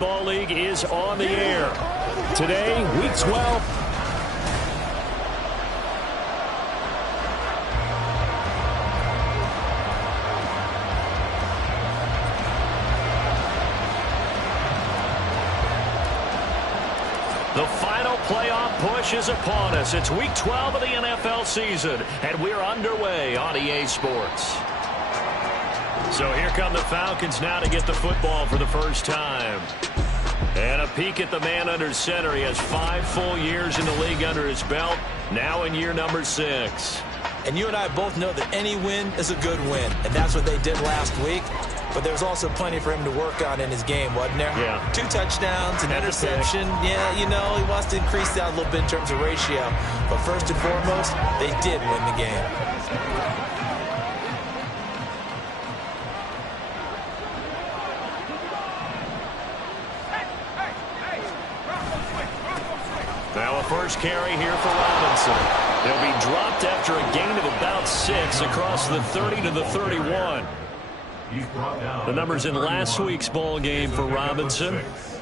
Ball League is on the air. Today, Week 12. The final playoff push is upon us. It's Week 12 of the NFL season, and we're underway on EA Sports. So here come the Falcons now to get the football for the first time. And a peek at the man under center. He has 5 full years in the league under his belt, now in year number 6. And you and I both know that any win is a good win, and that's what they did last week. But there's also plenty for him to work on in his game, wasn't there? Yeah. 2 touchdowns, an interception. Yeah, you know, he wants to increase that a little bit in terms of ratio. But first and foremost, they did win the game. Now a first carry here for Robinson. He'll be dropped after a gain of about 6 across the 30 to the 31. The numbers in last week's ball game for Robinson: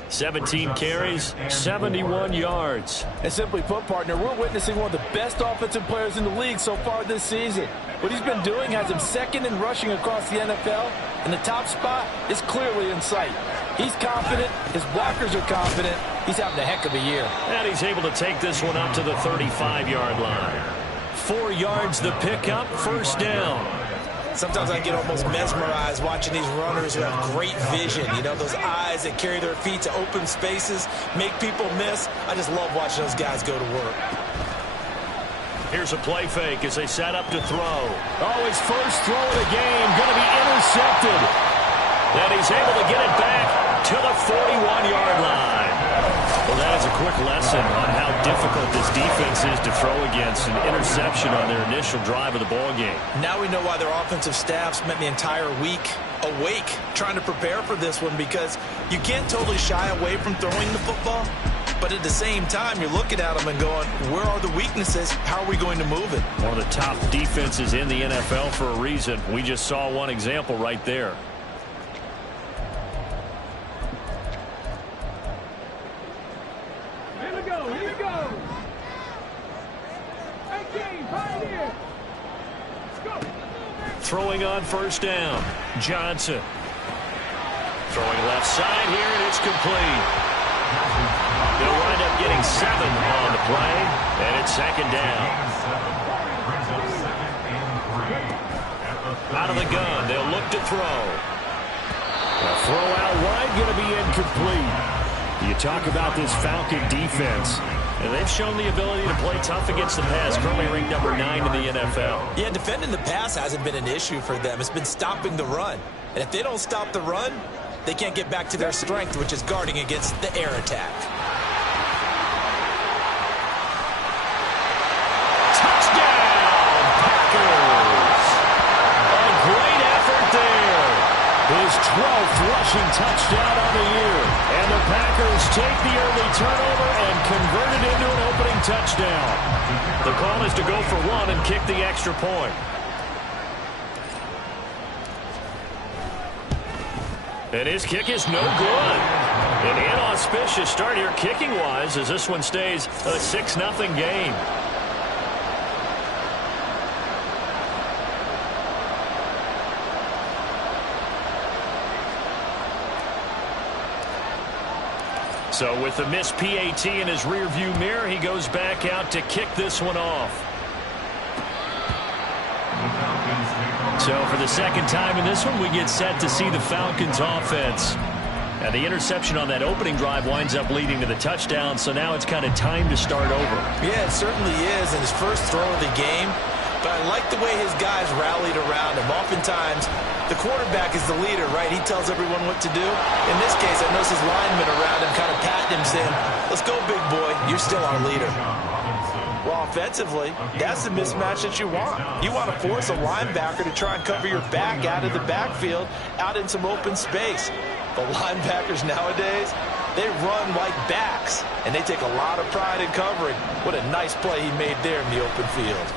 17 carries, 71 yards. And simply put, partner, we're witnessing one of the best offensive players in the league so far this season. What he's been doing has him second in rushing across the NFL, and the top spot is clearly in sight. He's confident. His blockers are confident. He's having a heck of a year. And he's able to take this one up to the 35-yard line. 4 yards the pickup, first down. Sometimes I get almost mesmerized watching these runners who have great vision. You know, those eyes that carry their feet to open spaces, make people miss. I just love watching those guys go to work. Here's a play fake as they set up to throw. Oh, his first throw of the game going to be intercepted. And he's able to get it back to the 41-yard line. Well, that is a quick lesson on how difficult this defense is to throw against. An interception on their initial drive of the ball game. Now we know why their offensive staff spent the entire week awake trying to prepare for this one, because you can't totally shy away from throwing the football, but at the same time you're looking at them and going, where are the weaknesses? How are we going to move it? One of the top defenses in the NFL for a reason. We just saw one example right there. Throwing on first down, Johnson. Throwing left side here, and it's complete. They'll wind up getting 7 on the play, and it's second down. Out of the gun, they'll look to throw. A throw out wide, going to be incomplete. You talk about this Falcon defense, and they've shown the ability to play tough against the pass. Currently ranked number 9 in the NFL. Yeah, defending the pass hasn't been an issue for them. It's been stopping the run. And if they don't stop the run, they can't get back to their strength, which is guarding against the air attack. Touchdown, Packers! A great effort there. His 12th rushing touchdown on the year. And the Packers take the early turnover and convert it into an opening touchdown. The call is to go for 1 and kick the extra point. And his kick is no good. An inauspicious start here kicking-wise as this one stays a 6-0 game. So with the missed PAT in his rearview mirror, he goes back out to kick this one off. So for the second time in this one, we get set to see the Falcons offense. And the interception on that opening drive winds up leading to the touchdown, so now it's kind of time to start over. Yeah, it certainly is in his first throw of the game. But I like the way his guys rallied around him. Oftentimes, the quarterback is the leader, right? He tells everyone what to do. In this case, I noticed his linemen around him kind of patting him, saying, let's go, big boy. You're still our leader. Well, offensively, that's the mismatch that you want. You want to force a linebacker to try and cover your back out of the backfield, out in some open space. But linebackers nowadays, they run like backs, and they take a lot of pride in covering. What a nice play he made there in the open field.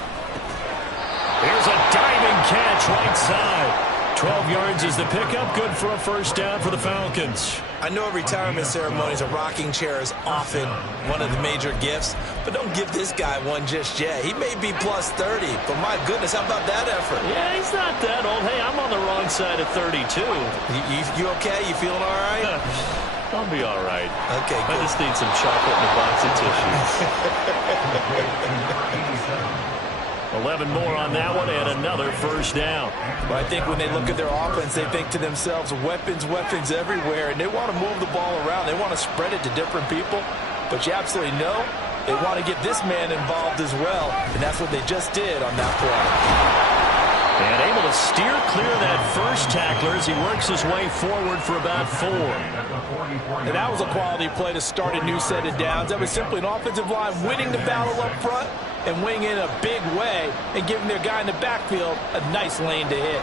Here's a diving catch right side. 12 yards is the pickup. Good for a first down for the Falcons. I know a retirement ceremony is a rocking chair is often one of the major gifts, but don't give this guy one just yet. He may be plus 30, but my goodness, how about that effort? Yeah, he's not that old. Hey, I'm on the wrong side of 32. You okay? You feeling all right? I'll be all right. Okay, good. I just need some chocolate and a box of tissues. 11 more on that one and another first down. But I think when they look at their offense, they think to themselves, weapons everywhere, and they want to move the ball around. They want to spread it to different people. But you absolutely know they want to get this man involved as well, and that's what they just did on that play. And able to steer clear of that first tackler as he works his way forward for about 4. And that was a quality play to start a new set of downs. That was simply an offensive line winning the battle up front and winning in a big way and giving their guy in the backfield a nice lane to hit.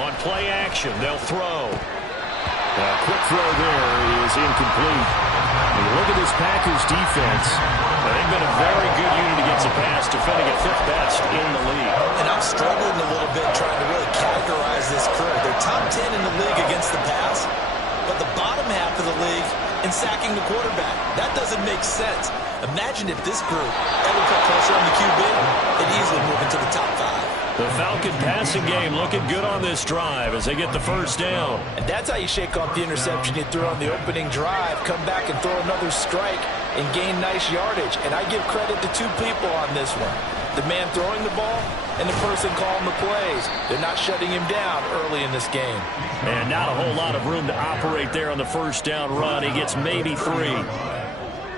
On play action, they'll throw. A quick throw there is incomplete. When you look at this Packers defense, they've been a very good unit against the pass, defending at 5th best in the league. And I'm struggling a little bit trying to really categorize this crew. They're top 10 in the league against the pass, but the bottom half of the league in sacking the quarterback. That doesn't make sense. Imagine if this group ever put pressure on the QB, they'd easily move into the top 5. The Falcon passing game looking good on this drive as they get the first down. And that's how you shake off the interception you threw on the opening drive, come back and throw another strike and gain nice yardage. And I give credit to 2 people on this one. The man throwing the ball and the person calling the plays. They're not shutting him down early in this game. And not a whole lot of room to operate there on the first down run. He gets maybe 3.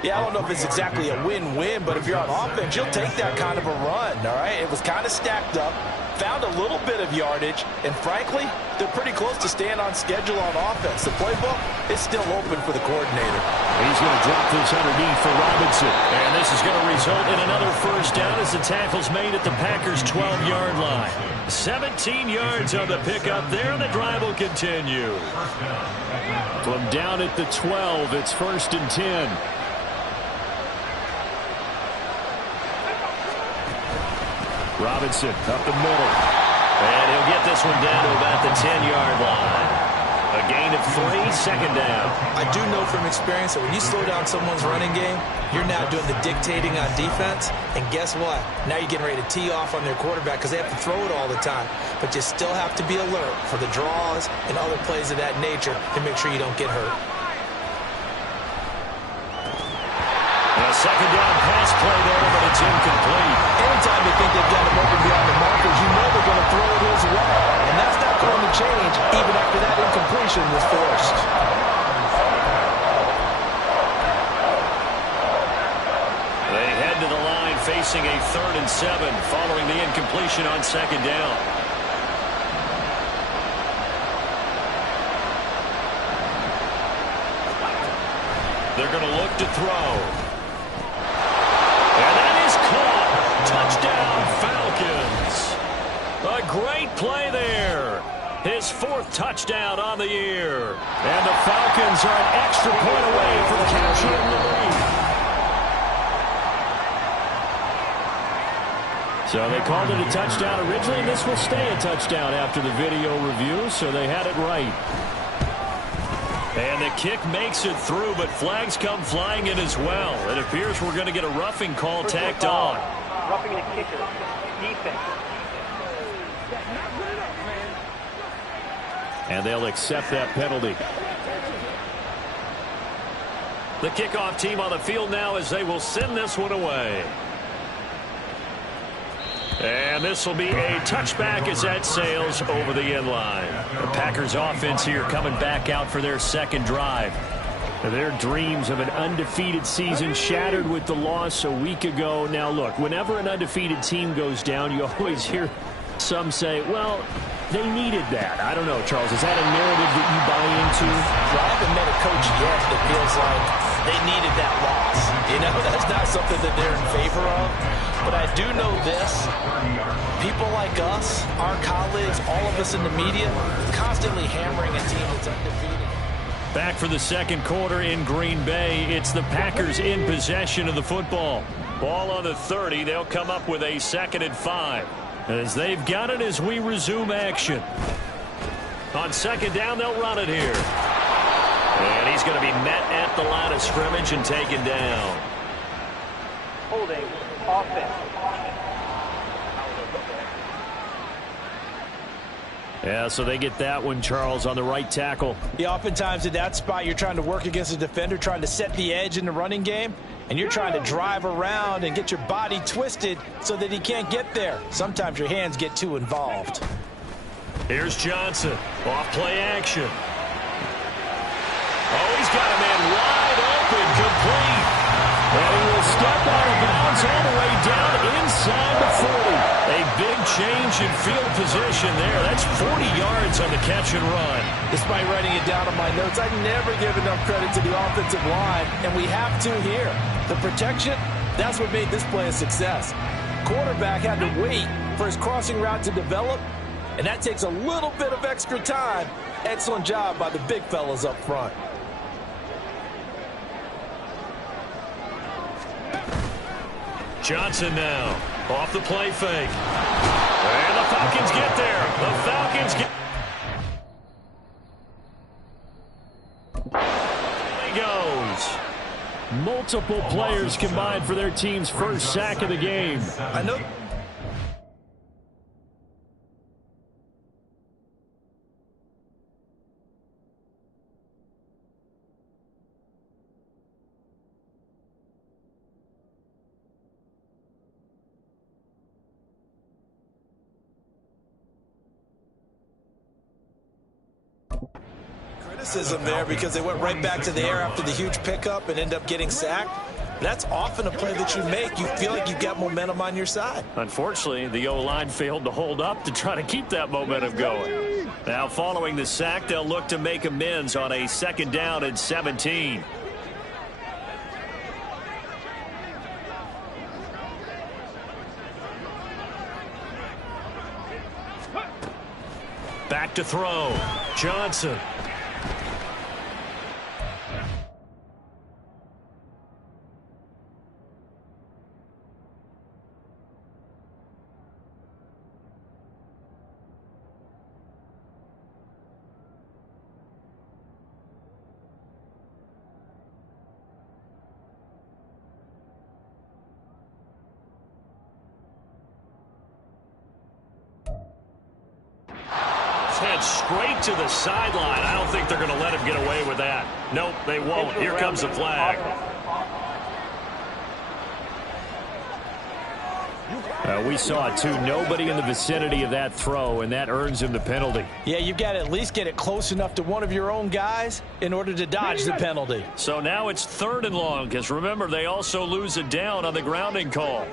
Yeah, I don't know if it's exactly a win-win, but if you're on offense, you'll take that kind of a run, all right? It was kind of stacked up, found a little bit of yardage, and frankly, they're pretty close to staying on schedule on offense. The playbook is still open for the coordinator. He's going to drop this underneath for Robinson. And this is going to result in another first down as the tackle's made at the Packers' 12-yard line. 17 yards on the pickup there, and the drive will continue. From down at the 12, it's 1st and 10. Robinson up the middle. And he'll get this one down to about the 10-yard line. A gain of 3, second down. I do know from experience that when you slow down someone's running game, you're now doing the dictating on defense. And guess what? Now you're getting ready to tee off on their quarterback because they have to throw it all the time. But you still have to be alert for the draws and other plays of that nature to make sure you don't get hurt. A second down pass play there, but it's incomplete. Anytime they think they've got him open beyond the markers, you know they're going to throw it his way. And that's not going to change even after that incompletion was forced. They head to the line facing a 3rd and 7 following the incompletion on second down. They're going to look to throw. And that is caught. Touchdown, Falcons. A great play there. His 4th touchdown on the year. And the Falcons are an extra point away from capturing the lead. So they called it a touchdown originally, and this will stay a touchdown after the video review, so they had it right. And the kick makes it through, but flags come flying in as well. It appears we're going to get a roughing call tacked on. Roughing the kicker. Defense. And they'll accept that penalty. The kickoff team on the field now as they will send this one away. And this will be a touchback as that sails over the end line. The Packers offense here coming back out for their second drive. Their dreams of an undefeated season shattered with the loss a week ago. Now look, whenever an undefeated team goes down, you always hear some say, well, they needed that. I don't know, Charles, is that a narrative that you buy into? Well, I haven't met a coach yet that feels like they needed that loss. You know, that's not something that they're in favor of. But I do know this. People like us, our colleagues, all of us in the media, constantly hammering a team that's undefeated. Back for the second quarter in Green Bay. It's the Packers in possession of the football. Ball on the 30. They'll come up with a 2nd and 5. As they've got it as we resume action. On second down, they'll run it here. And he's going to be met at the line of scrimmage and taken down. Holding offense. Yeah, so they get that one, Charles, on the right tackle. Yeah, oftentimes in that spot, you're trying to work against a defender, trying to set the edge in the running game, and you're trying to drive around and get your body twisted so that he can't get there. Sometimes your hands get too involved. Here's Johnson. Off play action. Oh, he's got a man wide open, complete. And he will step out of bounds all the way down inside the 40. A big change in field position there. That's 40 yards on the catch and run. Despite writing it down on my notes, I never give enough credit to the offensive line, and we have to here. The protection, that's what made this play a success. Quarterback had to wait for his crossing route to develop, and that takes a little bit of extra time. Excellent job by the big fellas up front. Johnson now, off the play fake. And the Falcons get there. The Falcons get... There he goes. Multiple players combined for their team's first sack of the game. I know... Criticism there because they went right back to the air after the huge pickup and end up getting sacked. That's often a play that you make. You feel like you've got momentum on your side. Unfortunately, the O-line failed to hold up to try to keep that momentum going. Now, following the sack, they'll look to make amends on a second down and 17. Back to throw. Johnson. Head straight to the sideline. I don't think they're going to let him get away with that. Nope, they won't. Here comes the flag. We saw it, too. Nobody in the vicinity of that throw, and that earns him the penalty. Yeah, you've got to at least get it close enough to one of your own guys in order to dodge the penalty. So now it's 3rd and long, because remember, they also lose it down on the grounding call.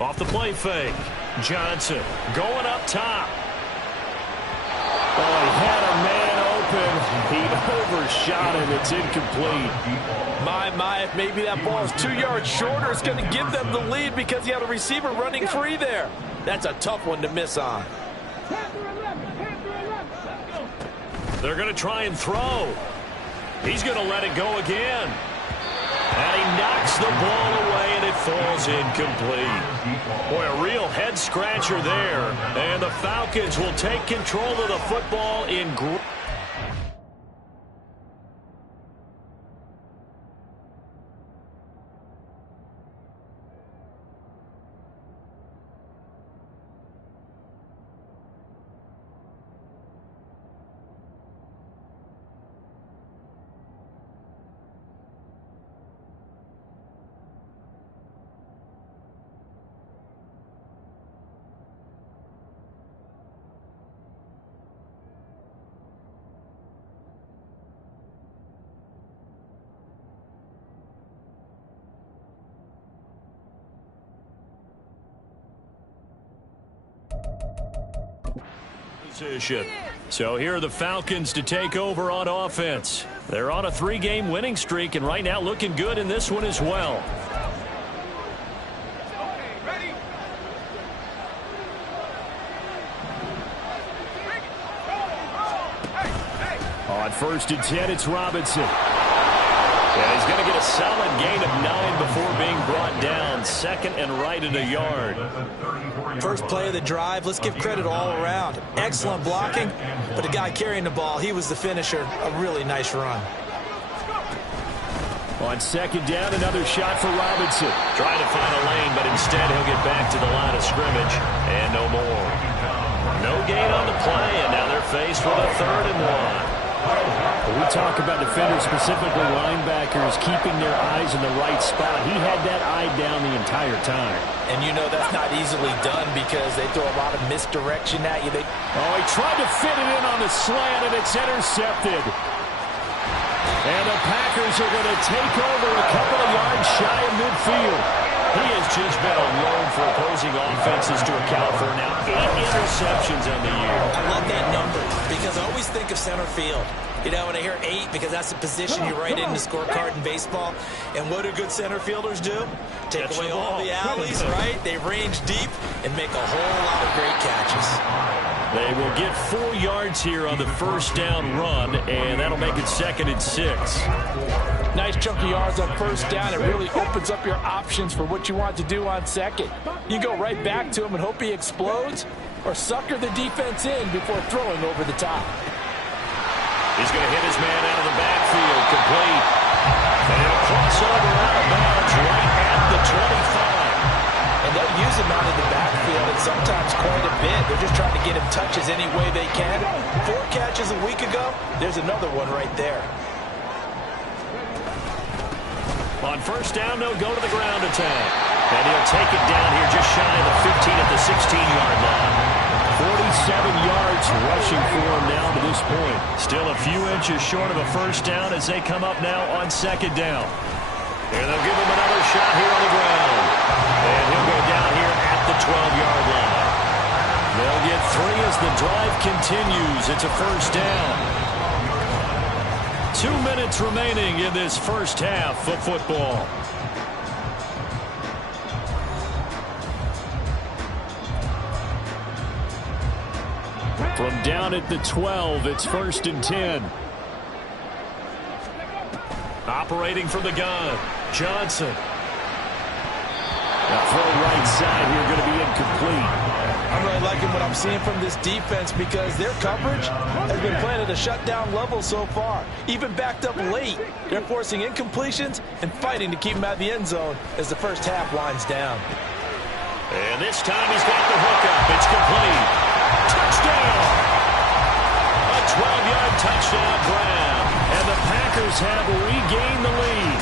Off the play fake. Johnson going up top. Oh, he had a man open. He overshot it. It's incomplete. My, if maybe that ball is 2 yards shorter, it's going to give them the lead because he had a receiver running free there. That's a tough one to miss on. They're going to try and throw. He's going to let it go again. And he knocks the ball away, and it falls incomplete. Boy, a real head-scratcher there. And the Falcons will take control of the football in great... position. So here are the Falcons to take over on offense. They're on a 3-game winning streak, and right now looking good in this one as well. On 1st and 10, it's Robinson. Yeah, he's going to get a solid gain of 9 before being brought down. 2nd and right at a yard. First play of the drive, let's give credit all around. Excellent blocking, but the guy carrying the ball, he was the finisher. A really nice run. On 2nd down, another shot for Robinson. Trying to find a lane, but instead he'll get back to the line of scrimmage. And no more. No gain on the play, and now they're faced with a 3rd and 1. We talk about defenders, specifically linebackers, keeping their eyes in the right spot. He had that eye down the entire time. And you know that's not easily done because they throw a lot of misdirection at you. Oh, he tried to fit it in on the slant, and it's intercepted. And the Packers are going to take over a couple of yards shy of midfield. He has just been alone for opposing offenses to account for now 8 interceptions on the year. I love that number because I always think of center field. You know, when I hear 8, because that's the position you write in the scorecard in baseball. And what do good center fielders do? Take away all the alleys, right? They range deep and make a whole lot of great catches. They will get 4 yards here on the 1st down run, and that'll make it 2nd and 6. Nice chunk of yards on 1st down. It really opens up your options for what you want to do on 2nd. You go right back to him and hope he explodes, or sucker the defense in before throwing over the top. He's going to hit his man out of the backfield, complete. And a crossover out of bounds right at the 25. And they'll use him out of the backfield and sometimes quite a bit. They're just trying to get him touches any way they can. 4 catches a week ago, there's another one right there. On 1st down, they'll go to the ground attack. And he'll take it down here just shy of the 15 at the 16-yard line. 47 yards rushing for him now to this point. Still a few inches short of a 1st down as they come up now on 2nd down. And they'll give him another shot here on the ground. And he'll go down here at the 12-yard line. They'll get 3 as the drive continues. It's a 1st down. 2 minutes remaining in this 1st half of football. From down at the 12, it's 1st and 10. Operating from the gun, Johnson. That throw right side here going to be incomplete. I'm really liking what I'm seeing from this defense because their coverage has been playing at a shutdown level so far. Even backed up late, they're forcing incompletions and fighting to keep them out of the end zone as the 1st half winds down. And this time he's got the hook up. It's complete. Touchdown! A 12-yard touchdown grab. And the Packers have regained the lead.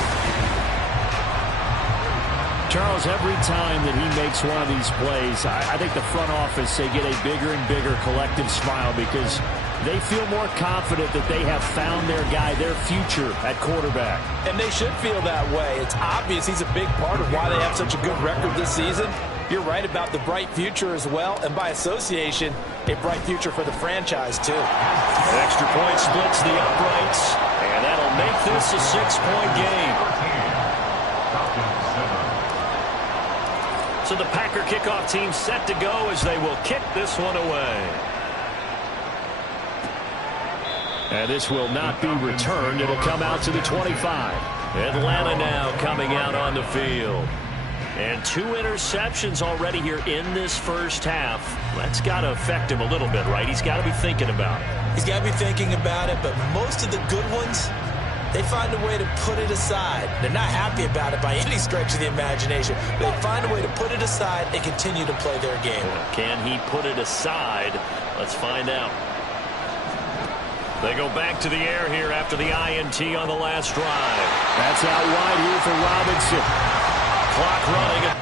Charles, every time that he makes one of these plays, I think the front office, they get a bigger and bigger collective smile because they feel more confident that they have found their guy, their future at quarterback. And they should feel that way. It's obvious he's a big part of why they have such a good record this season. You're right about the bright future as well, and by association, a bright future for the franchise, too. Extra point splits the uprights, and that'll make this a 6-point game. So the Packer kickoff team set to go as they will kick this one away. And this will not be returned. It'll come out to the 25. Atlanta now coming out on the field. And 2 interceptions already here in this 1st half. That's got to affect him a little bit, right? He's got to be thinking about it. He's got to be thinking about it, but most of the good ones, they find a way to put it aside. They're not happy about it by any stretch of the imagination. They find a way to put it aside and continue to play their game. Can he put it aside? Let's find out. They go back to the air here after the INT on the last drive. That's out wide here for Robinson. Clock running.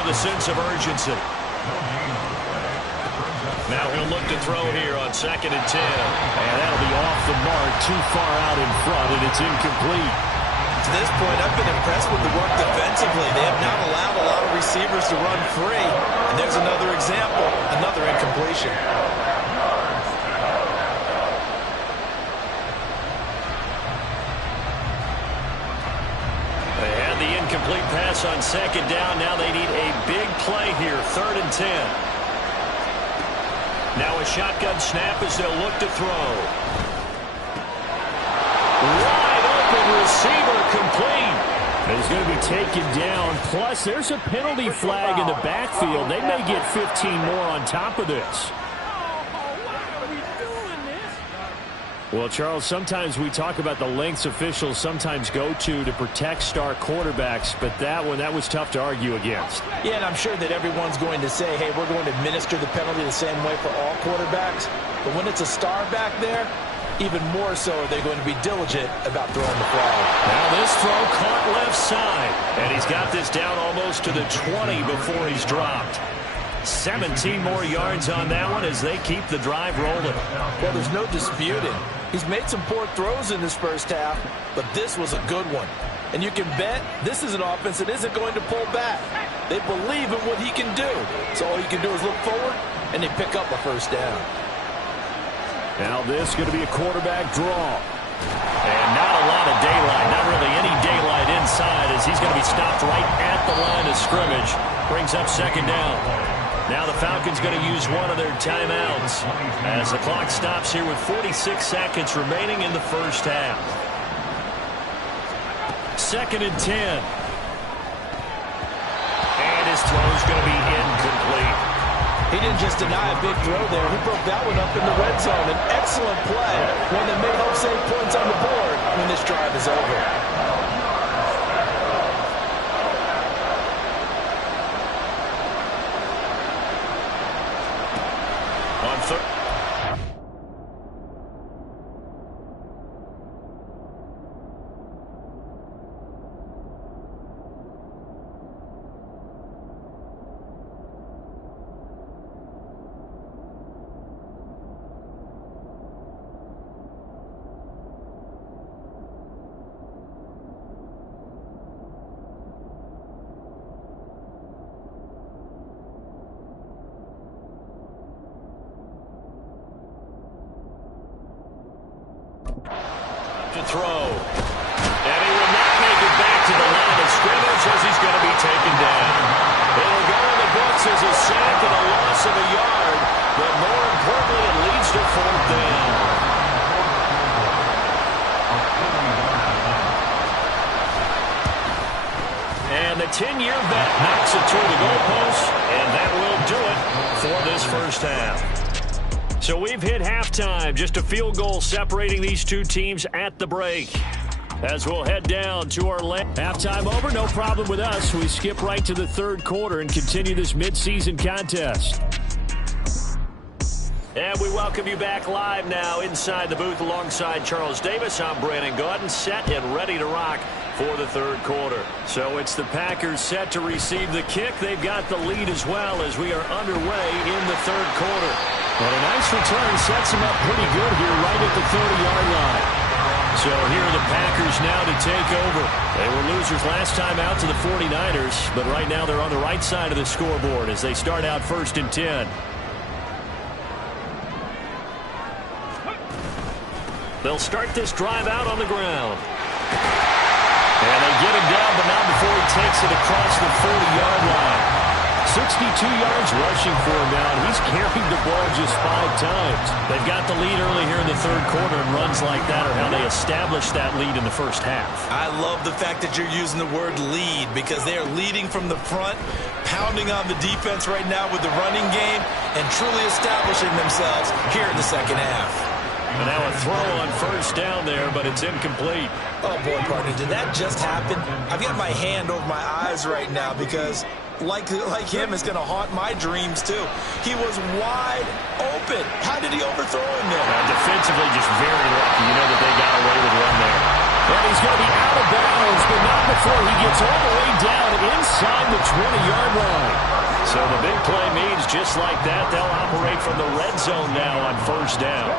with a sense of urgency. Now he'll look to throw here on 2nd and 10. And that'll be off the mark, too far out in front, and it's incomplete. To this point, I've been impressed with the work defensively. They have not allowed a lot of receivers to run free. And there's another example, another incompletion. They had the incomplete pass on 2nd down. Now they need a big play here, 3rd and 10. Now a shotgun snap as they'll look to throw. Wide open receiver complete. He's going to be taken down. Plus, there's a penalty flag in the backfield. They may get 15 more on top of this. Well, Charles, sometimes we talk about the lengths officials sometimes go to protect star quarterbacks, but that was tough to argue against. Yeah, and I'm sure that everyone's going to say, hey, we're going to administer the penalty the same way for all quarterbacks. But when it's a star back there, even more so are they going to be diligent about throwing the flag. Now this throw caught left side, and he's got this down almost to the 20 before he's dropped. 17 more yards on that one as they keep the drive rolling. Well, there's no disputing. He's made some poor throws in this first half, but this was a good one. And you can bet this is an offense that isn't going to pull back. They believe in what he can do. So all you can do is look forward, and they pick up a first down. Now this is going to be a quarterback draw. And not a lot of daylight, not really any daylight inside as he's going to be stopped right at the line of scrimmage. Brings up 2nd down. Now the Falcons going to use one of their timeouts as the clock stops here with 46 seconds remaining in the first half. 2nd and 10. And his throw's going to be incomplete. He didn't just deny a big throw there. He broke that one up in the red zone. An excellent play, one that may help save points on the board when this drive is over. To throw. And he will not make it back to the line of scrimmage as he's going to be taken down. It'll go in the books as a sack and a loss of a yard, but more importantly, it leads to 4th down. And the 10-year vet knocks it toward the goalpost, and that will do it for this first half. So we've hit halftime, just a field goal separating these two teams at the break. As we'll head down to our halftime over, no problem with us. We skip right to the 3rd quarter and continue this midseason contest. And we welcome you back live now inside the booth alongside Charles Davis. I'm Brandon Gaudin, set and ready to rock for the 3rd quarter. So it's the Packers set to receive the kick. They've got the lead as well as we are underway in the 3rd quarter. But a nice return sets him up pretty good here right at the 30-yard line. So here are the Packers now to take over. They were losers last time out to the 49ers, but right now they're on the right side of the scoreboard as they start out 1st and 10. They'll start this drive out on the ground. And they get him down, but not before he takes it across the 40-yard line. 62 yards rushing for him now, and he's carried the ball just 5 times. They've got the lead early here in the 3rd quarter, and runs like that are how they established that lead in the first half. I love the fact that you're using the word lead because they are leading from the front, pounding on the defense right now with the running game, and truly establishing themselves here in the 2nd half. And now a throw on 1st down there, but it's incomplete. Oh, boy, partner, did that just happen? I've got my hand over my eyes right now because, like him, it's going to haunt my dreams, too. He was wide open. How did he overthrow him there? Defensively, just very lucky. You know that they got away with one there. And he's going to be out of bounds, but not before he gets all the way down inside the 20-yard line. So the big play means just like that, they'll operate from the red zone now on first down.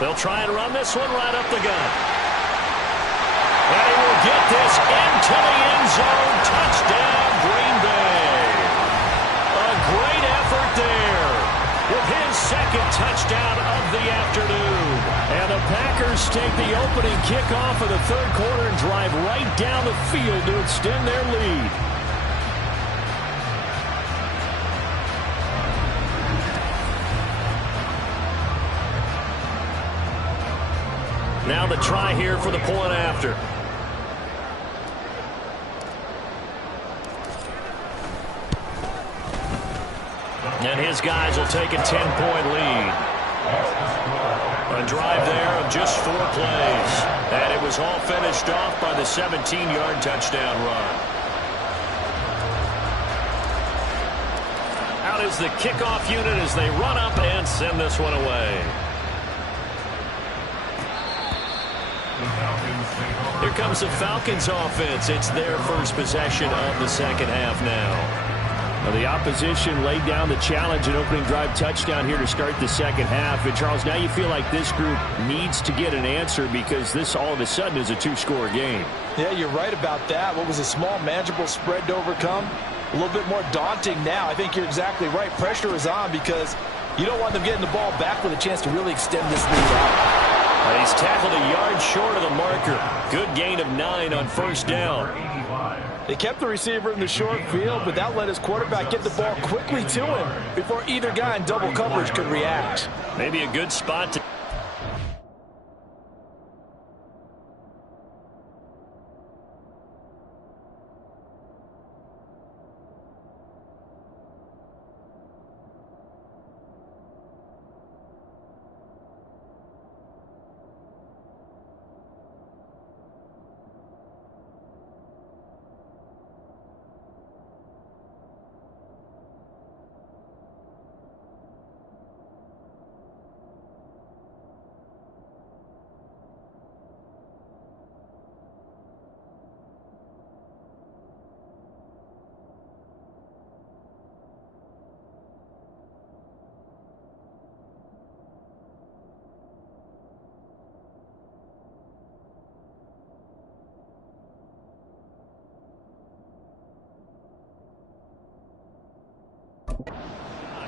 They'll try and run this one right up the gut. And he will get this into the end zone. Touchdown, Green Bay. A great effort there with his second touchdown of the afternoon. And the Packers take the opening kickoff of the third quarter and drive right down the field to extend their lead. Now the try here for the point after. And his guys will take a 10-point lead. A drive there of just 4 plays. And it was all finished off by the 17-yard touchdown run. Out is the kickoff unit as they run up and send this one away. Here comes the Falcons offense. It's their first possession of the second half now. Well, the opposition laid down the challenge and opening drive touchdown here to start the second half. And, Charles, now you feel like this group needs to get an answer because this all of a sudden is a 2-score game. Yeah, you're right about that. What was a small, manageable spread to overcome? A little bit more daunting now. I think you're exactly right. Pressure is on because you don't want them getting the ball back with a chance to really extend this lead out. He's tackled a yard short of the marker. Good gain of 9 on first down. They kept the receiver in the short field, but that let his quarterback get the ball quickly to him before either guy in double coverage could react. Maybe a good spot to...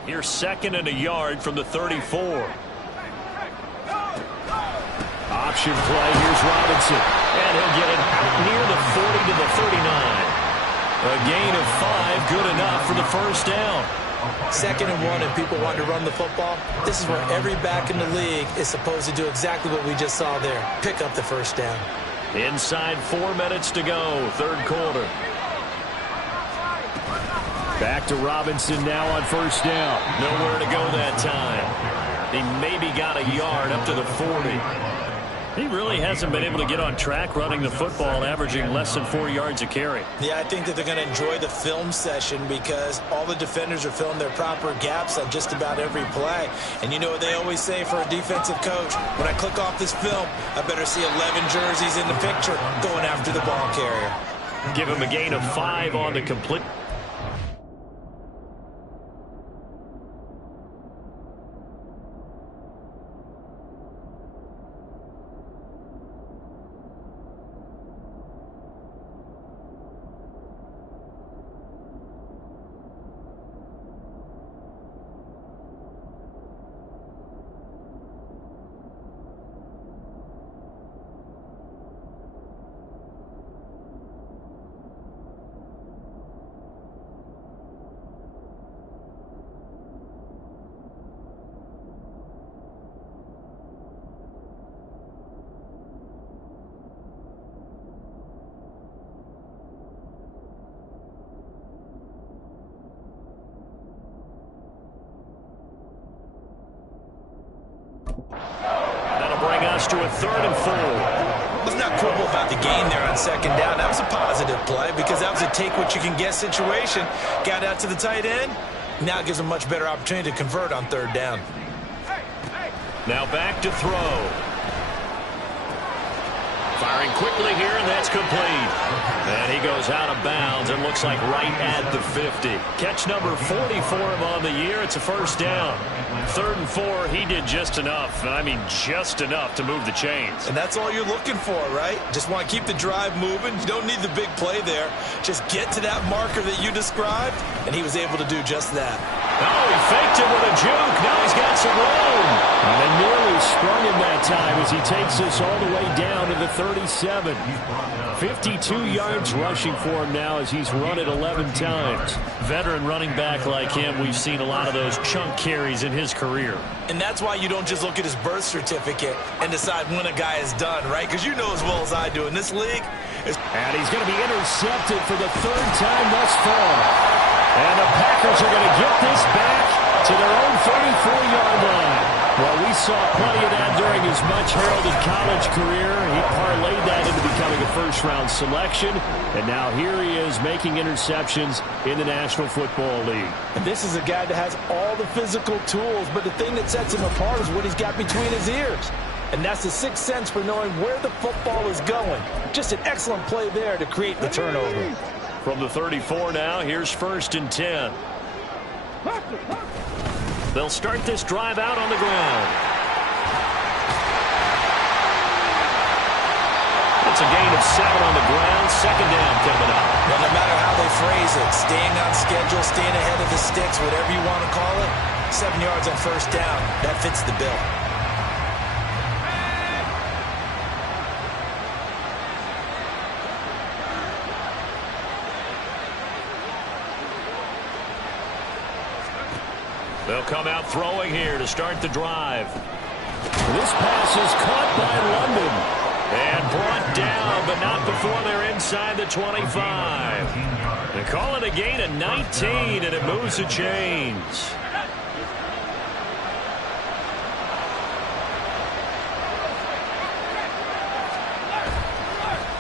Here's second and a yard from the 34. Option play. Here's Robinson. And he'll get it near the 40 to the 39. A gain of 5, good enough for the first down. 2nd and 1 and people want to run the football. This is where every back in the league is supposed to do exactly what we just saw there. Pick up the first down. Inside 4 minutes to go, third quarter. Back to Robinson now on first down. Nowhere to go that time. He maybe got a yard up to the 40. He really hasn't been able to get on track running the football, averaging less than 4 yards a carry. Yeah, I think that they're going to enjoy the film session because all the defenders are filling their proper gaps on just about every play. And you know what they always say for a defensive coach? When I click off this film, I better see 11 jerseys in the picture going after the ball carrier. Give him a gain of 5 on the complete. That'll bring us to a 3rd and 4. Let's not quibble about the gain there on 2nd down. That was a positive play because that was a take-what-you-can-get situation. Got out to the tight end. Now it gives them a much better opportunity to convert on 3rd down. Now back to throw. Firing quickly here, and that's complete. And he goes out of bounds. It looks like right at the 50. Catch number 40 for him on the year. It's a first down. 3rd and 4, he did just enough. I mean, just enough to move the chains. And that's all you're looking for, right? Just want to keep the drive moving. You don't need the big play there. Just get to that marker that you described, and he was able to do just that. Oh, he faked it with a juke. Now he's got some room. And they nearly sprung him that time as he takes this all the way down to the 37. 52 yards rushing for him now as he's run it 11 times. Veteran running back like him, we've seen a lot of those chunk carries in his career. And that's why you don't just look at his birth certificate and decide when a guy is done, right? Because you know as well as I do, in this league. And he's going to be intercepted for the 3rd time thus far. And the Packers are going to get this back to their own 34-yard line. Well, we saw plenty of that during his much-heralded college career. He parlayed that into becoming a first-round selection. And now here he is making interceptions in the National Football League. And this is a guy that has all the physical tools, but the thing that sets him apart is what he's got between his ears. And that's the sixth sense for knowing where the football is going. Just an excellent play there to create the turnover. From the 34 now, here's 1st and 10. They'll start this drive out on the ground. It's a gain of 7 on the ground. 2nd down coming up. Well, no matter how they phrase it, staying on schedule, staying ahead of the sticks, whatever you want to call it, 7 yards on 1st down, that fits the bill. They'll come out throwing here to start the drive. This pass is caught by London. And brought down, but not before they're inside the 25. They call it a gain of 19, and it moves the chains.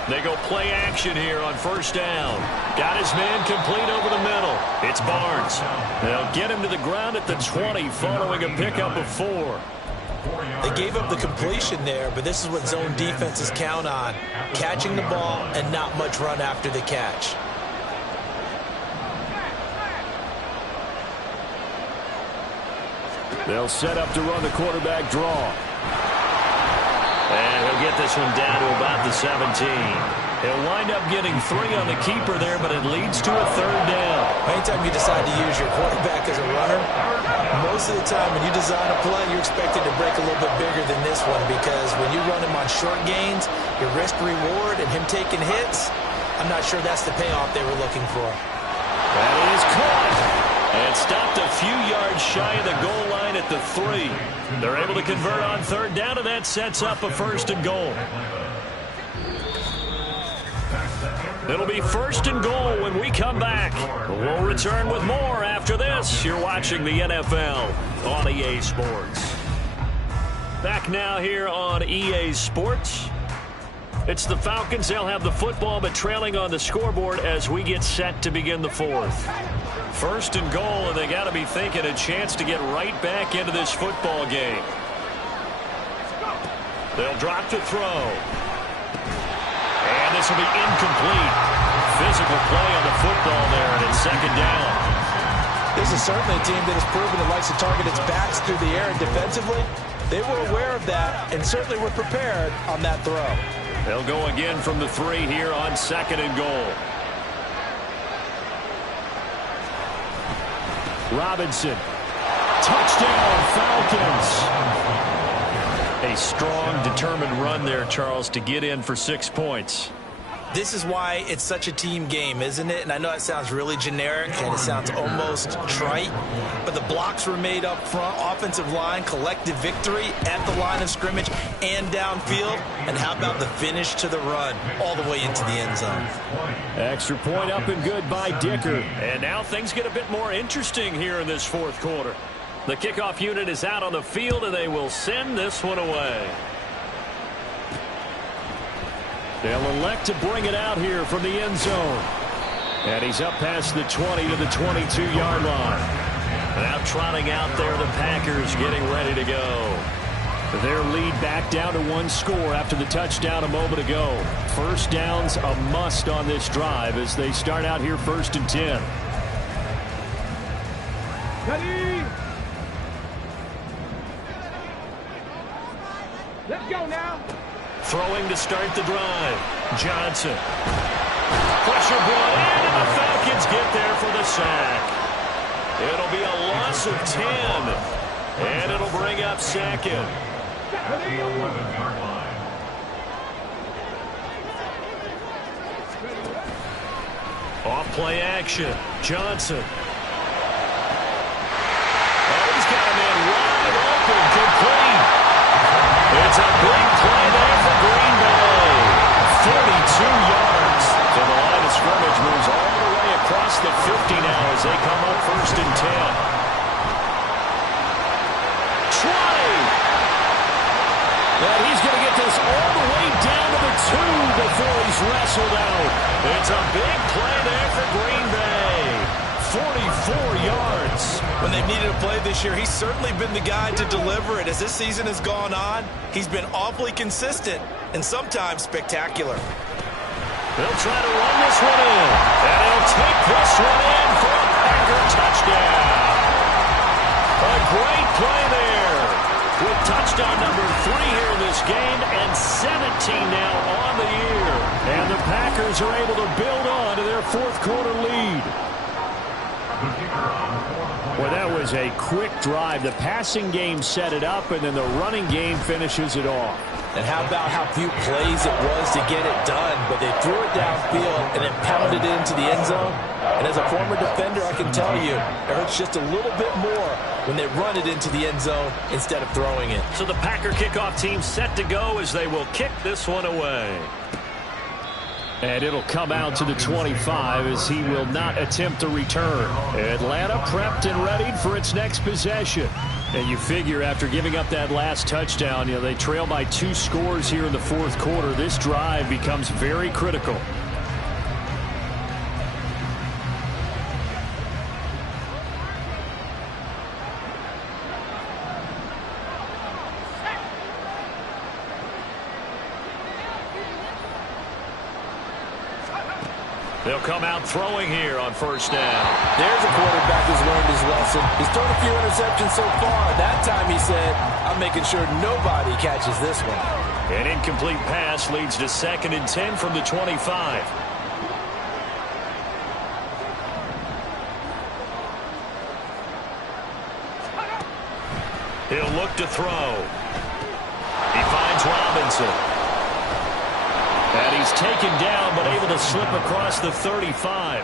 They go play action here on 1st down. Got his man complete over the middle. It's Barnes. They'll get him to the ground at the 20 following a pickup of 4. They gave up the completion there, but this is what zone defenses count on. Catching the ball and not much run after the catch. They'll set up to run the quarterback draw. And he'll get this one down to about the 17. He'll wind up getting 3 on the keeper there, but it leads to a 3rd down. Anytime you decide to use your quarterback as a runner, most of the time when you design a play, you're expected to break a little bit bigger than this one, because when you run him on short gains, your risk-reward and him taking hits, I'm not sure that's the payoff they were looking for. That is caught. And stopped a few yards shy of the goal line at the 3. They're able to convert on 3rd down, and that sets up a 1st and goal. It'll be 1st and goal when we come back. We'll return with more after this. You're watching the NFL on EA Sports. Back now here on EA Sports. It's the Falcons. They'll have the football, but trailing on the scoreboard as we get set to begin the 4th. 1st and goal, and they got to be thinking a chance to get right back into this football game. They'll drop to throw. And this will be incomplete. Physical play on the football there, and it's 2nd down. This is certainly a team that has proven it likes to target its backs through the air, and defensively, they were aware of that and certainly were prepared on that throw. They'll go again from the 3 here on 2nd and goal. Robinson. Touchdown, Falcons. A strong, determined run there, Charles, to get in for 6 points. This is why it's such a team game, isn't it? And I know it sounds really generic and it sounds almost trite, but the blocks were made up front, offensive line, collective victory at the line of scrimmage and downfield. And how about the finish to the run all the way into the end zone? Extra point up and good by Dicker. And now things get a bit more interesting here in this 4th quarter. The kickoff unit is out on the field, and they will send this one away. They'll elect to bring it out here from the end zone. And he's up past the 20 to the 22-yard line. Now trotting out there, the Packers getting ready to go. Their lead back down to one score after the touchdown a moment ago. First down's a must on this drive as they start out here 1st and 10. Ready? Let's go now. Throwing to start the drive. Johnson. Pressure brought in, and the Falcons get there for the sack. It'll be a loss of 10, and it'll bring up second. Off play action. Johnson. Oh, he's got a man wide open, complete. It's a big play there for Green Bay. 42 yards. So the line of scrimmage moves all the way across the 50 now as they come up 1st and 10. 20. And he's going to get this all the way down to the 2 before he's wrestled out. It's a big play there for Green Bay. 44 yards. When they've needed a play this year, he's certainly been the guy to deliver it. As this season has gone on, he's been awfully consistent and sometimes spectacular. They'll try to run this one in. And he'll take this one in for a Packer touchdown. A great play there. With touchdown number 3 here in this game and 17 now on the year. And the Packers are able to build on to their 4th quarter lead. Well, that was a quick drive. The passing game set it up, and then the running game finishes it off. And how about how few plays it was to get it done, but they threw it downfield and then pounded it into the end zone. And as a former defender, I can tell you, it hurts just a little bit more when they run it into the end zone instead of throwing it. So the Packer kickoff team set to go as they will kick this one away. And it'll come out to the 25 as he will not attempt to return. Atlanta prepped and readied for its next possession. And you figure after giving up that last touchdown, they trail by 2 scores here in the 4th quarter. This drive becomes very critical. They'll come out throwing here on 1st down. There's a quarterback who's learned his lesson. He's thrown a few interceptions so far. That time he said, I'm making sure nobody catches this one. An incomplete pass leads to 2nd and 10 from the 25. He'll look to throw. He finds Robinson. And he's taken down, but able to slip across the 35.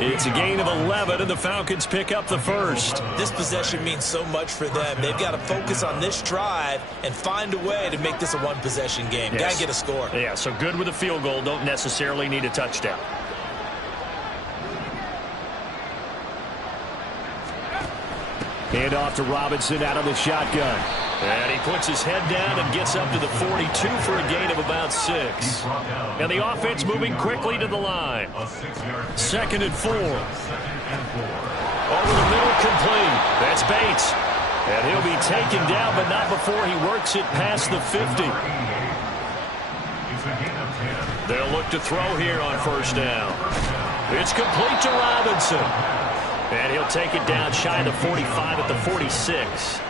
It's a gain of 11, and the Falcons pick up the 1st. This possession means so much for them. They've got to focus on this drive and find a way to make this a one-possession game. Yes. Got to get a score. Yeah, so good with a field goal. Don't necessarily need a touchdown. Hand off to Robinson out of the shotgun. And he puts his head down and gets up to the 42 for a gain of about 6. And the offense moving quickly to the line. 2nd and 4. Over the middle, complete. That's Bates. And he'll be taken down, but not before he works it past the 50. They'll look to throw here on 1st down. It's complete to Robinson. And he'll take it down shy of the 45 at the 46.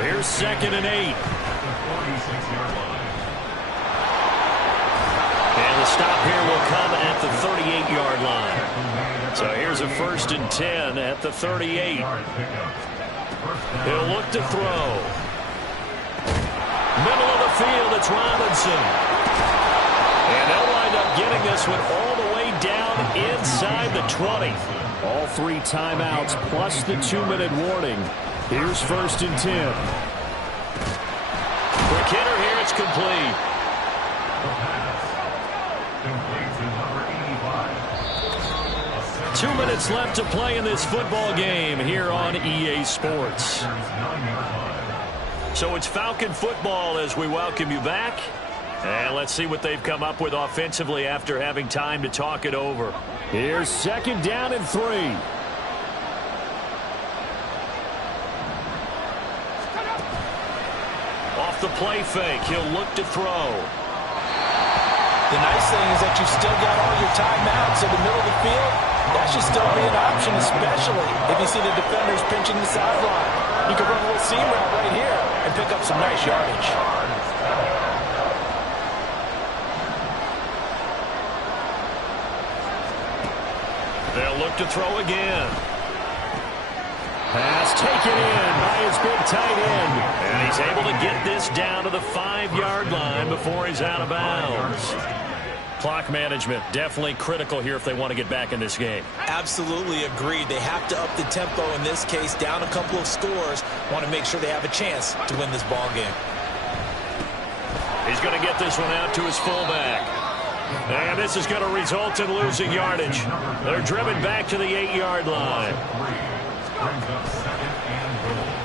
Here's 2nd and 8. And the stop here will come at the 38-yard line. So here's a 1st and 10 at the 38. He'll look to throw. Middle of the field, it's Robinson. And they'll wind up getting this one all the way down inside the 20. All 3 timeouts plus the 2-minute warning. Here's 1st and 10. Quick hitter here, it's complete. Two minutes left to play in this football game here on EA Sports. So it's Falcon football as we welcome you back. And let's see what they've come up with offensively after having time to talk it over. Here's 2nd down and 3. Off the play fake, he'll look to throw. The nice thing is that you've still got all your timeouts in the middle of the field. That should still be an option, especially if you see the defenders pinching the sideline. You can run a little seam route right here and pick up some nice yardage. They'll look to throw again. Pass taken in by his big tight end. And he's able to get this down to the 5-yard line before he's out of bounds. Clock management, definitely critical here if they want to get back in this game. Absolutely agreed. They have to up the tempo in this case, down a couple of scores. Want to make sure they have a chance to win this ball game. He's going to get this one out to his fullback. And this is going to result in losing yardage. They're driven back to the 8-yard line.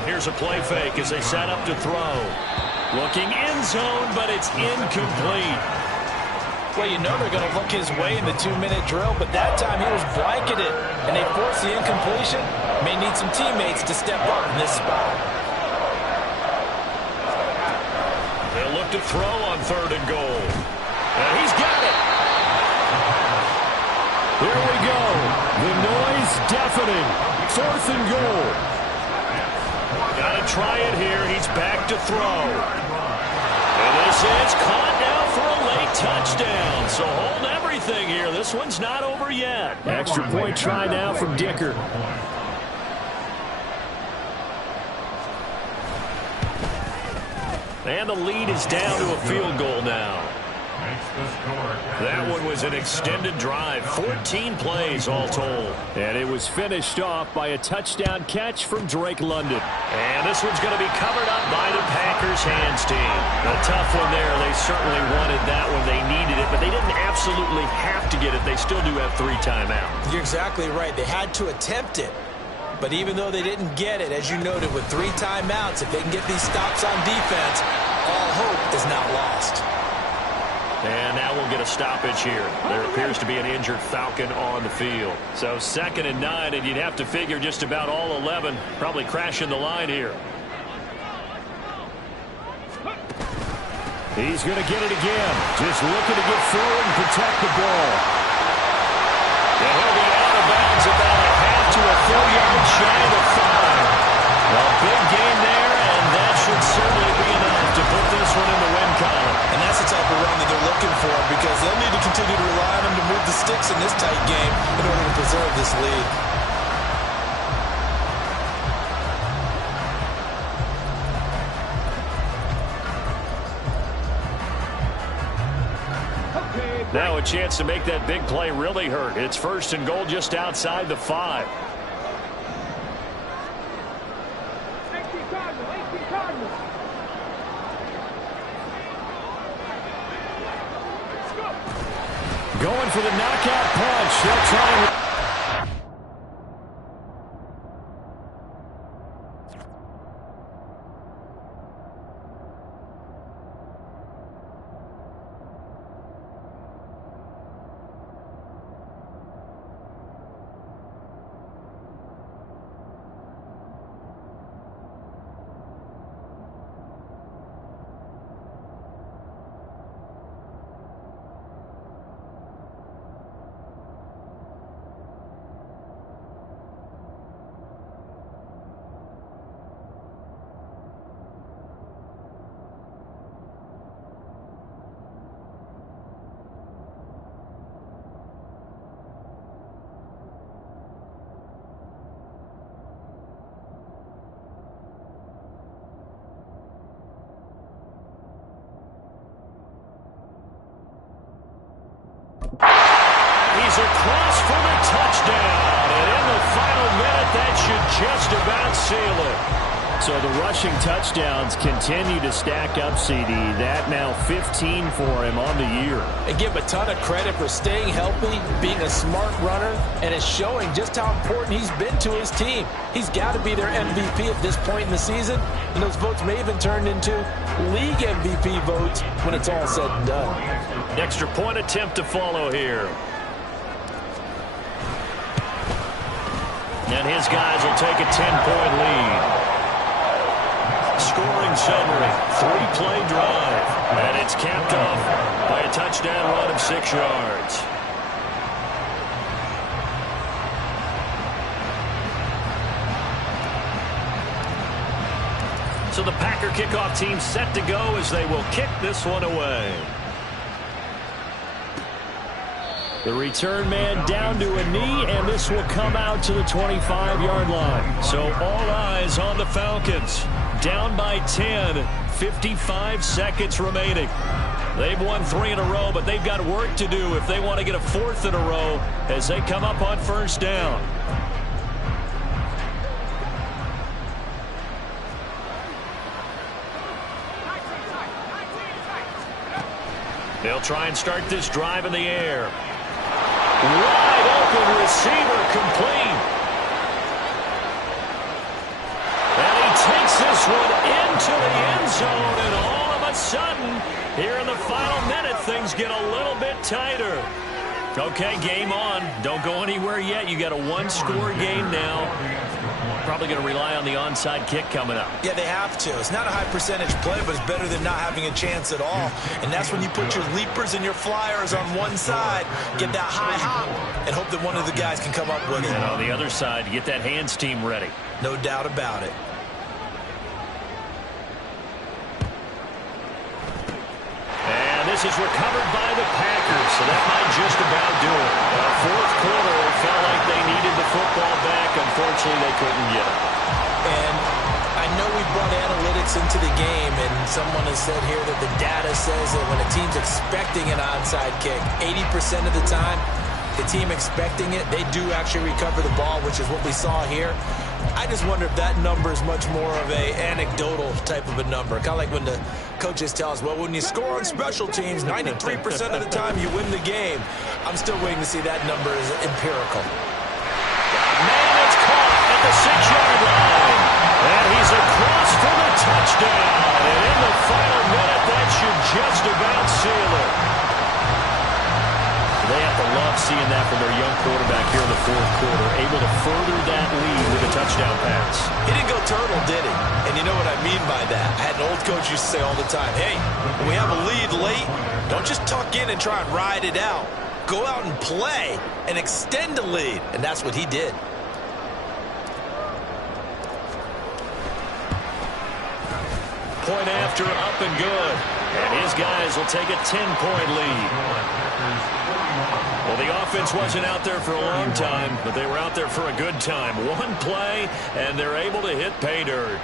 Here's a play fake as they set up to throw. Looking end zone, but it's incomplete. Well, you know they're going to look his way in the 2-minute drill, but that time he was blanketed, and they forced the incompletion. May need some teammates to step up in this spot. They'll look to throw on 3rd and goal. And he's got it. Here we go. The noise deafening. 4th and goal. Got to try it here. He's back to throw. And this is caught now for a late touchdown. So hold everything here. This one's not over yet. Extra point try now from Dicker. And the lead is down to a field goal now. That one was an extended drive. 14 plays all told. And it was finished off by a touchdown catch from Drake London. And this one's going to be covered up by the Packers hands team. A tough one there. They certainly wanted that one. They needed it, but they didn't absolutely have to get it. They still do have 3 timeouts. You're exactly right. They had to attempt it. But even though they didn't get it, as you noted, with 3 timeouts, if they can get these stops on defense, all hope is not lost. And now we'll get a stoppage here. There appears to be an injured Falcon on the field. So 2nd and 9, and you'd have to figure just about all 11 probably crashing the line here. He's going to get it again. Just looking to get forward and protect the ball. And he'll be out of bounds about a half to a full yard shy of the 5. A big gain there, and that should certainly be enough to put this one in the win column. And that's the type of run that they're looking for, because they'll need to continue to rely on them to move the sticks in this tight game in order to preserve this lead. Now a chance to make that big play really hurt. It's 1st and goal just outside the 5. Going for the knockout punch. They'll try and... He's across for the touchdown. And in the final minute, that should just about seal it. So the rushing touchdowns continue to stack up, CD. That now 15 for him on the year. And give him a ton of credit for staying healthy, being a smart runner, and it's showing just how important he's been to his team. He's got to be their MVP at this point in the season, and those votes may even turn into league MVP votes when it's all said and done. Extra point attempt to follow here. And his guys will take a 10-point lead. Scoring game summary. 3-play drive. And it's capped off by a touchdown run of 6 yards. So the Packer kickoff team set to go as they will kick this one away. The return man down to a knee, and this will come out to the 25-yard line. So all eyes on the Falcons. Down by 10, 55 seconds remaining. They've won 3 in a row, but they've got work to do if they want to get a 4th in a row as they come up on first down. They'll try and start this drive in the air. Wide open receiver complete. And he takes this one into the end zone, and all of a sudden, here in the final minute, things get a little bit tighter. Okay, game on. Don't go anywhere yet. You got a 1-score game now. Probably going to rely on the onside kick coming up. Yeah, they have to. It's not a high percentage play, but it's better than not having a chance at all. And that's when you put your leapers and your flyers on one side, get that high hop, and hope that one of the guys can come up with it. And on the other side, get that hands team ready. No doubt about it. And this is recovered by the Packers, so that might just about do it. Fourth quarter, it felt like they needed the football back. Unfortunately, they couldn't get it. And I know we brought analytics into the game, and someone has said here that the data says that when a team's expecting an onside kick, 80% of the time, the team expecting it, they do actually recover the ball, which is what we saw here. I just wonder if that number is much more of a anecdotal type of a number. Kind of like when the coaches tell us, well, when you score on special teams, 93% of the time you win the game. I'm still waiting to see that number is empirical. Man, it's caught at the 6-yard line. And he's across for the touchdown. And in the final minute, that should just about seal it. They have to love seeing that from their young quarterback here in the fourth quarter, able to further that lead with a touchdown pass. He didn't go turtle, did he? And you know what I mean by that. I had an old coach used to say all the time, hey, when we have a lead late, don't just tuck in and try and ride it out. Go out and play and extend the lead. And that's what he did. Point after, up and good. And his guys will take a 10-point lead. Well, the offense wasn't out there for a long time, but they were out there for a good time. One play, and they're able to hit pay dirt.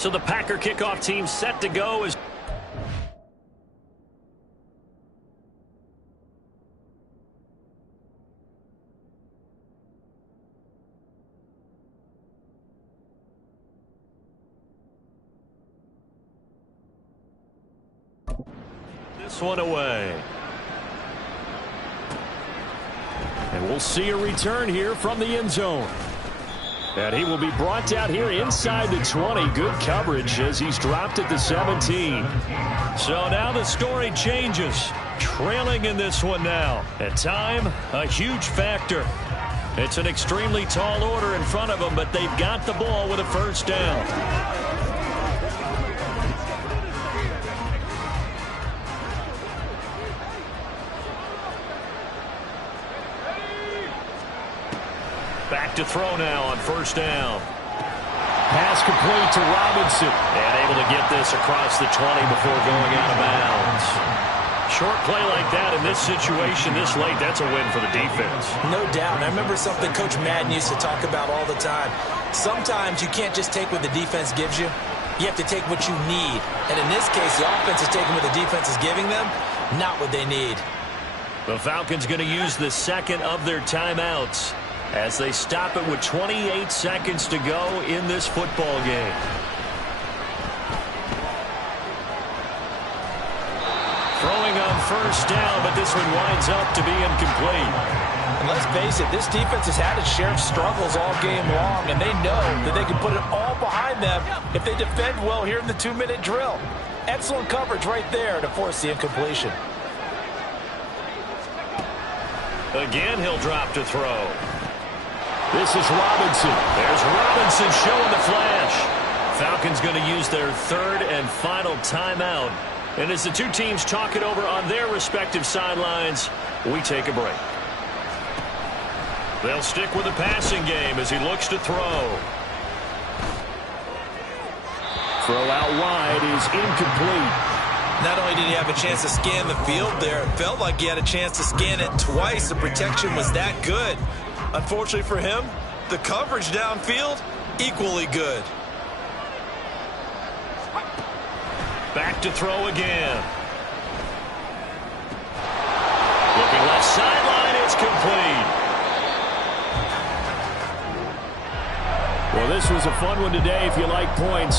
So the Packer kickoff team set to go as this one away. And we'll see a return here from the end zone. And he will be brought down here inside the 20. Good coverage as he's dropped at the 17. So now the story changes. Trailing in this one now. At time, a huge factor. It's an extremely tall order in front of them, but they've got the ball with a first down. Back to throw now on first down. Pass complete to Robinson. And able to get this across the 20 before going out of bounds. Short play like that in this situation this late, that's a win for the defense. No doubt. I remember something Coach Madden used to talk about all the time. Sometimes you can't just take what the defense gives you. You have to take what you need. And in this case, the offense is taking what the defense is giving them, not what they need. The Falcons going to use the second of their timeouts as they stop it with 28 seconds to go in this football game. Throwing on first down, but this one winds up to be incomplete. And let's face it, this defense has had its share of struggles all game long, and they know that they can put it all behind them if they defend well here in the 2-minute drill. Excellent coverage right there to force the incompletion. Again, he'll drop to throw. This is Robinson. There's Robinson showing the flash. Falcons going to use their third and final timeout. And as the two teams talk it over on their respective sidelines, we take a break. They'll stick with the passing game as he looks to throw. Throw out wide is incomplete. Not only did he have a chance to scan the field there, it felt like he had a chance to scan it twice. The protection was that good. Unfortunately for him, the coverage downfield, equally good. Back to throw again. Looking left sideline, it's complete. Well, this was a fun one today if you like points.